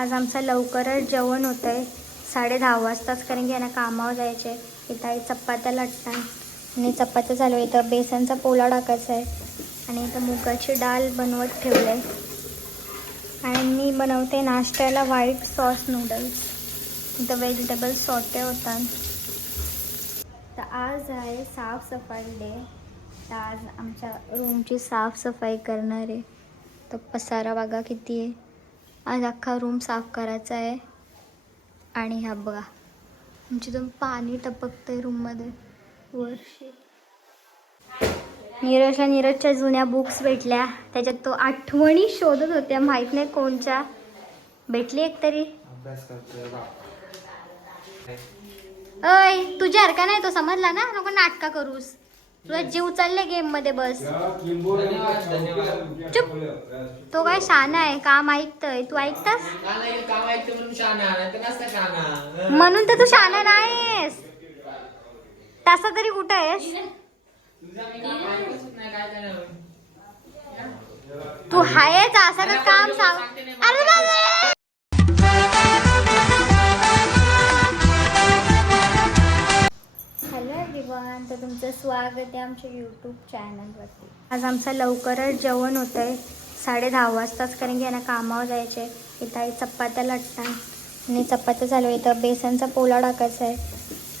आज आमचं लवकरच जेवण होतं आहे साडे दहा वाजताच कारण की यांना कामावर जायचे इथं आई चपात्या लाटतात आणि चपात्या चालू आहे. इथं बेसनचा पोला टाकायचा आहे. आणि इथं मुगाची डाळ बनवत ठेवलं आहे आणि मी बनवते नाश्त्याला व्हाईट सॉस नूडल्स. इथं व्हेजिटेबल सॉटे होतात. तर आज आहे साफसफाई डे. तर आज आमच्या रूमची साफसफाई करणार आहे. तर पसारा बागा किती आहे. आज अख्खा रूम साफ करायचा आहे. आणि ह्या बघा आमची एकदम पाणी टपकतंय रूममध्ये वर्षी नीरजला नीरजच्या जुन्या बुक्स भेटल्या. त्याच्यात तो आठवणी शोधत होत्या. माहीत नाही कोणच्या. भेटली एक तरी अय तुझ्यासारखा नाही तो समजला ना? नको नाटका करूस. तुझा जीव चालले गेममध्ये बस. चुप. तो काय शाना आहे काम ऐकतय. तू ऐकतास? म्हणून तर तू शाना नाहीस. तसा तरी कुठं आहेस? तू हायच असं का काम सांग. अरे एव्हरीवन तर तुमचं स्वागत आहे आमच्या यूट्यूब चॅनलवरती आज आमचं लवकरच जेवण होतं आहे साडे दहा वाजताच कारण की यांना कामावर जायचे इथं आहे चपात्या लाटतात आणि चपात्या चालू आहे. इथं बेसनचा पोला टाकायचा आहे.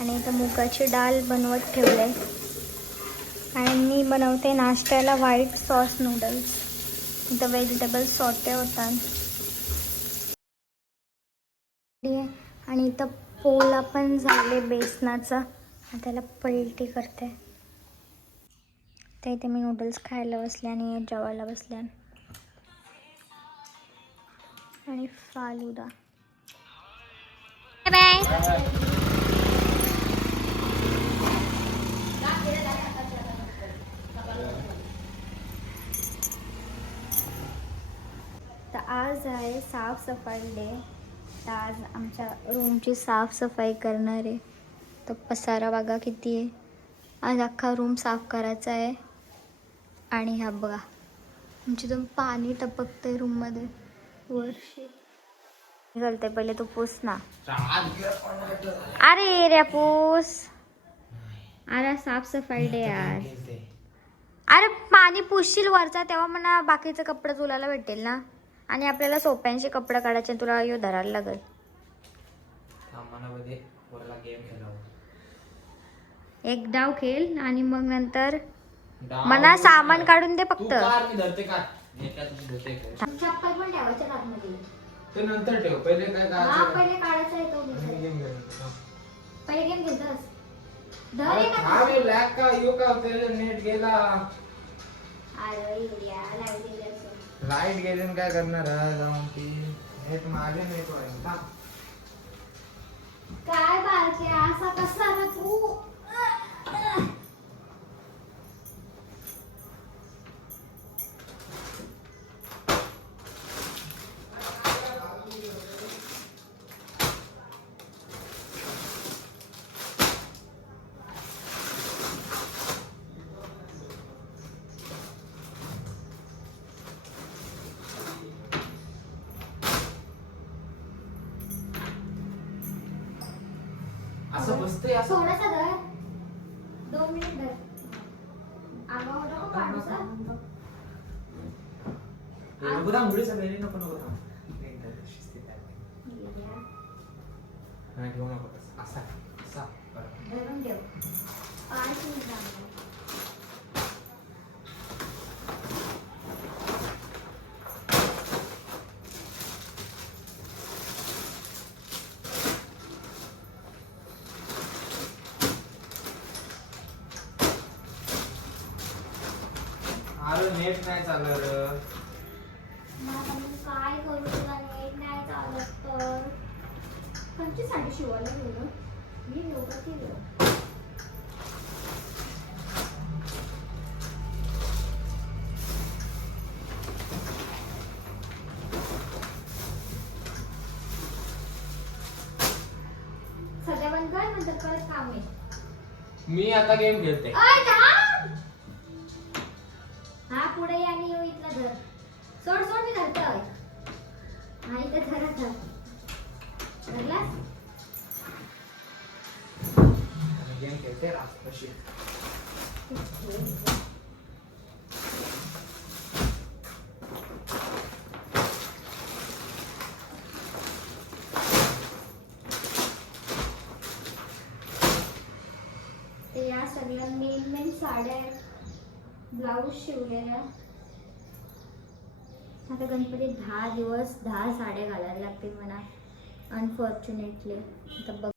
आणि इथं मुगाची डाळ बनवत ठेवलं आहे आणि मी बनवते नाश्त्याला व्हाईट सॉस नूडल्स इथं व्हेजिटेबल सॉटे होतात. आणि इथं पोला पण झाले बेसनाचा. त्याला पलटी करते. तर इथे मी नूडल्स खायला बसले आणि जेवायला बसले. आणि फालुदा. बाय तर आज आहे साफसफाई डे तर आज आमच्या रूमची साफसफाई करणार आहे. तर पसारा बघा किती आहे? आज अख्खा रूम साफ करायचा आहे. आणि ह्या बघा आमची दोन पाणी टपकतंय रूममध्ये वर्षी घालते पहिले तू पूस ना. अरे रे पूस. अरे साफसफाई डे आज अरे पाणी पुसशील वरचा तेव्हा मला बाकीचं कपडे तुलाला भेटेल ना. आणि आपल्याला सोप्यांचे कपडे काढायचे तुला यो धरायला लागेल मध्ये वरला गेम खेळावं एक डाव खेळ आणि मग नंतर मला सामान काढून दे फक्त. कार मी धरते का एका तुझी धरते का? चप्पल पण ठेवायच्या आतमध्ये ते नंतर ठेव. पहिले काय हा करायचं पहिले काढायचा आहे तो मी विषय. गेम खेळतो. पहिले गेम घेतलास धर अरे एका हा मी लॅग का यो का होते नेट गेला. अरे युरिया लावलेली असेल. लाइट गेली आणि काय करणार? हा जाऊन ती नेट माझे नेट काय बारके असा कसा रे तू? असं बसतंय असं थोडासा धर दोन मिनिट धर आगाऊ नको काढू सर. नको थांब मुळीच वेळी नको नको थांब एकदा शिस्तीत आहे. युरिया. आणि घेऊ नको असा असा धरून ठेव अरे नेट नाही चालत. कोणची साडी शिवायला गेलो. मी घेऊ का ती घेऊ सध्या बंद कर नंतर परत काम आहे. मी आता गेम खेळते. अय, थांब! हा पुढे आणि येऊ इथला धर सोड सोड मी धरतोय. हा इथं धरा धर. ते या सगळ्या मेन मेन साड्या ब्लाऊज शिवलेल्या आता गणपती दहा दिवस दहा साड्या घालायला लागतील मला अनफॉर्च्युनेटली आता बघ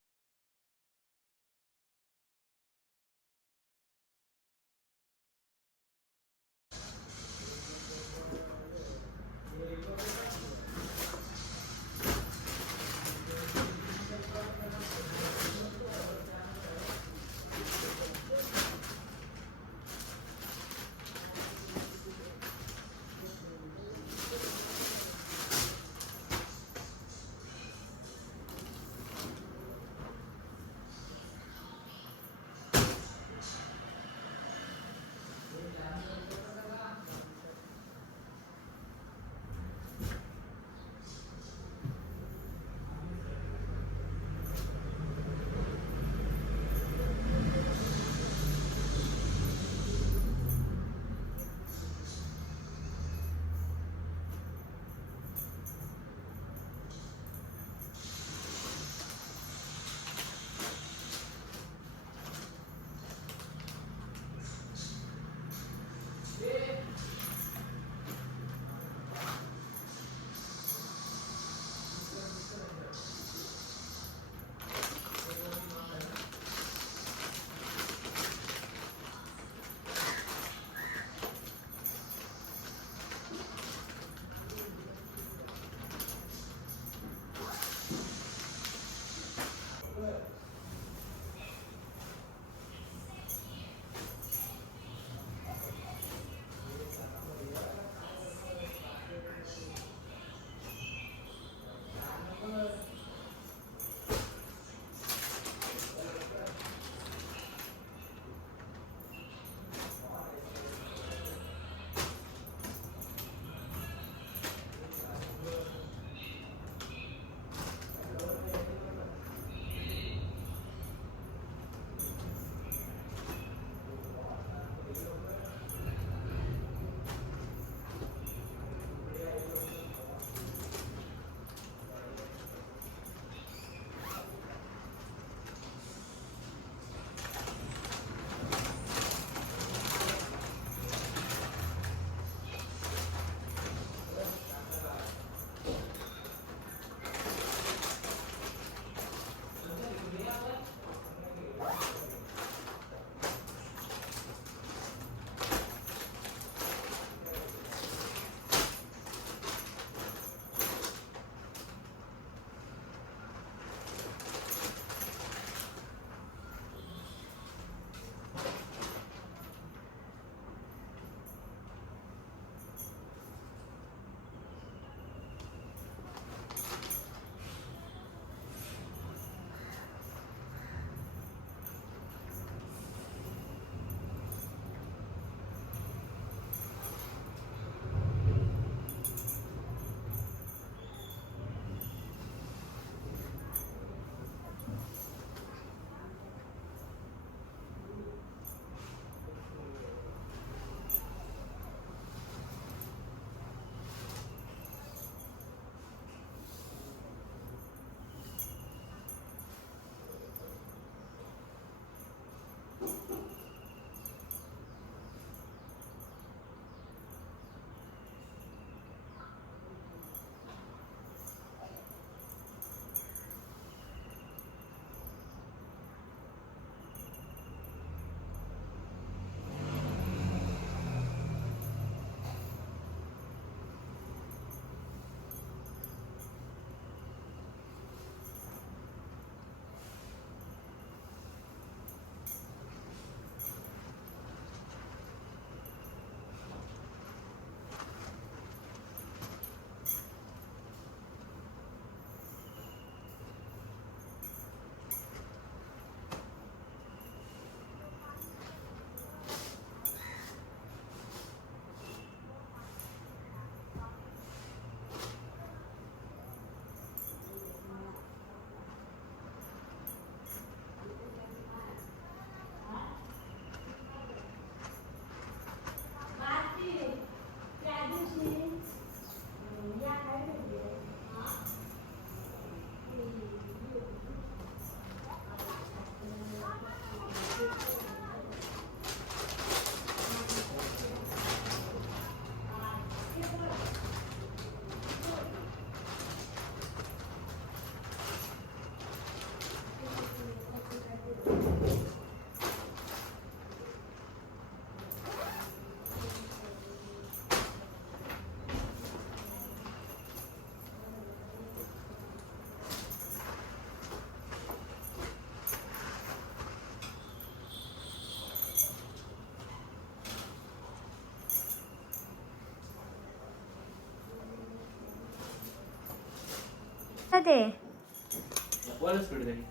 का ते लपवायलाच पडतं तरी.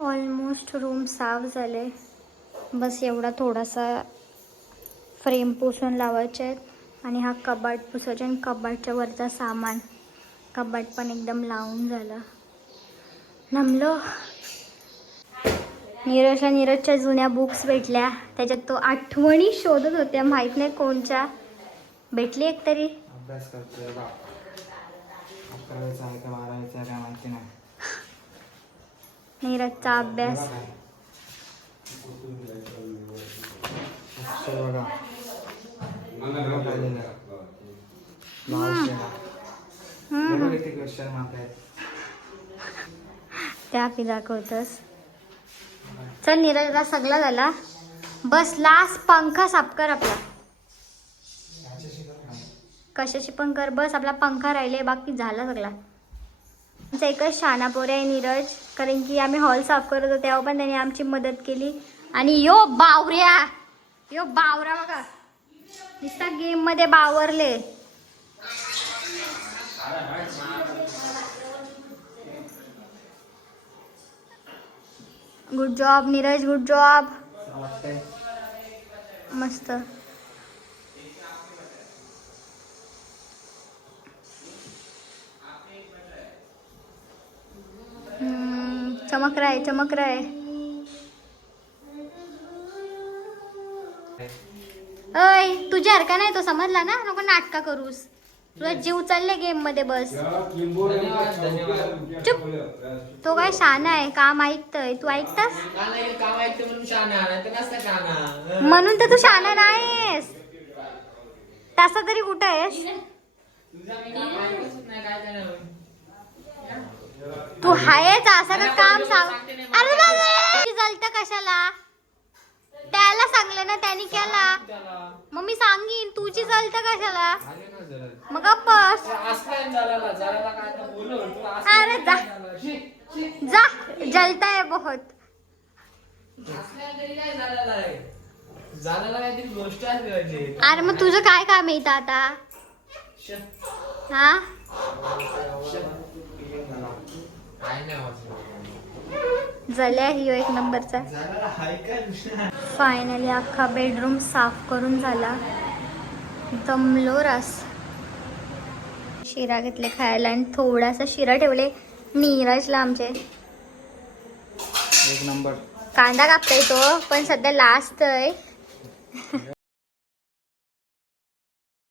ऑलमोस्ट रूम साफ झाले. बस एवढा थोडासा फ्रेम पुसून लावायचे आहेत. आणि हा कबाट पुसायचे आणि कबाटच्या वरचा सामान. कबाट पण एकदम लावून झालं. नमलो. नीरजला नीरजच्या जुन्या बुक्स भेटल्या. त्याच्यात तो आठवणी शोधत होत्या. माहीत नाही कोणच्या. भेटली एक तरी? अभ्यास करतोय बा. आहे का काय माहिती नाही. मार्क आहेत त्या पी दाखवतस चल नीरजला सगळा झाला बस लास्ट पंखा साफ कर आपला? कशाशी पण कर बस आपला पंखा राहिले बाकी झाला सगळा आमचा एकच शाना पोरे आहे नीरज कारण की आम्ही हॉल साफ करत होतो तेव्हा पण त्याने आमची मदत केली. आणि यो बावऱ्या! यो बावरा बघा. नुसता गेममध्ये बावरले. Good job Neeraj good job मस्त. चमक रहा है चमक रहा है। अय तुझ्या हरका नाही तो समजला ना? नको नाटका करूस. तुला जीव चालले गेममध्ये बस. चुप. तो काय शाना आहे काम ऐकतय. तू ऐकतास? म्हणून तर म्हणून तर तू शाना नाहीस. तसा तरी कुठं आहेस तुझा मी काम ऐकतच नाही काय त्यानं तू हायच असं का काम सांग. अरे जलत कशाला? त्याला सांगलं ना त्यांनी केला. मग मी सांगीन तुझी जलत कशाला? मग तू अरे जा. जा जलताय बहुत. अरे मग तुझं काय काम इथं आता? हा काय नाही वाचलं. जल्या हियो एक नंबरचा. फायनली अख्खा बेडरूम साफ करून झाला. दमलो रस शिरा घेतले खायला आणि थोडासा शिरा ठेवले. नीरजला आमचे. एक नंबर. कांदा कापता येतो पण सध्या लास्ट आहे.